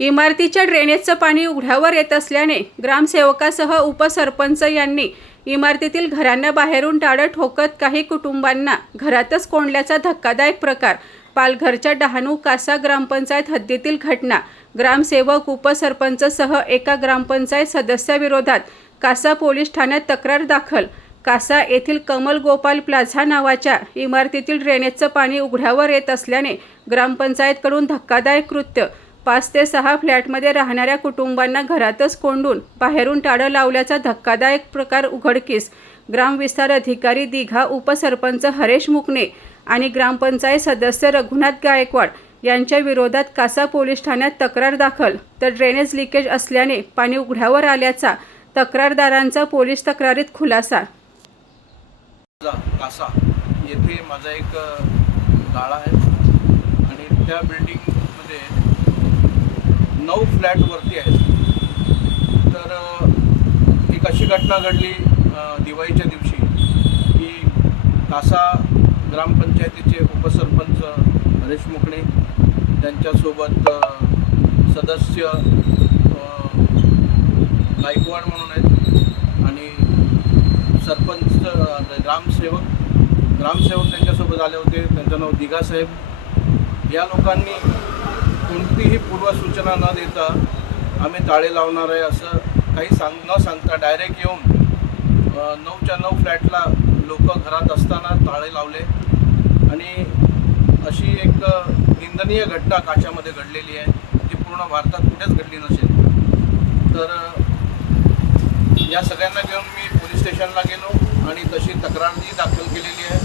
इमारतीच्या ड्रेनेजचं पाणी उघड्यावर येत असल्याने ग्रामसेवकासह उपसरपंच यांनी इमारतीतील घरांना बाहेरून टाळं ठोकत काही कुटुंबांना घरातच कोंडल्याचा धक्कादायक प्रकार. पालघरच्या डहाणू कासा ग्रामपंचायत हद्दीतील घटना. ग्रामसेवक उपसरपंचसह एका ग्रामपंचायत सदस्याविरोधात कासा पोलीस ठाण्यात तक्रार दाखल. कासा येथील कमल गोपाल प्लाझा नावाच्या इमारतीतील ड्रेनेजचं पाणी उघड्यावर येत असल्याने ग्रामपंचायतकडून धक्कादायक कृत्य. पाच ते सहा फ्लॅटमध्ये राहणाऱ्या कुटुंबांना घरातच कोंडून बाहेरून टाळं लावल्याचा धक्कादायक प्रकार उघडकीस. ग्रामविस्तार अधिकारी दिघा उपसरपंच हरेश मुकणे आणि ग्रामपंचायत सदस्य रघुनाथ गायकवाड यांच्या विरोधात कासा पोलीस ठाण्यात तक्रार दाखल. तर ड्रेनेज लिकेज असल्याने पाणी उघड्यावर आल्याचा तक्रारदारांचा पोलीस तक्रारीत खुलासा. कासा. येथे माझा एक गाळा आहे. आणि त्या बिल्डिंगमध्ये नऊ फ्लॅटवरती आहेत. तर एक अशी घटना घडली दिवाळीच्या दिवशी की कासा ग्रामपंचायतीचे उपसरपंच हरेश मुकणे त्यांच्यासोबत सदस्य गायकवाड म्हणून आहेत आणि सरपंच ग्रामसेवक ग्रामसेवक त्यांच्यासोबत आले होते. त्यांचं नाव दिघा साहेब. या लोकांनी कोणतीही पूर्वसूचना न देता आम्ही ताळे लावणार आहे असं काही सांग न सांगता डायरेक्ट येऊन नऊच्या नऊ फ्लॅटला लोक घरात असताना ताळे लावले. आणि अशी एक निंदनीय घटना काच्यामध्ये घडलेली आहे ती पूर्ण भारतात कुठेच घडली नसेल. तर या सगळ्यांना घेऊन मी पोलीस स्टेशनला गेलो आणि तशी तक्रारही दाखल केलेली आहे.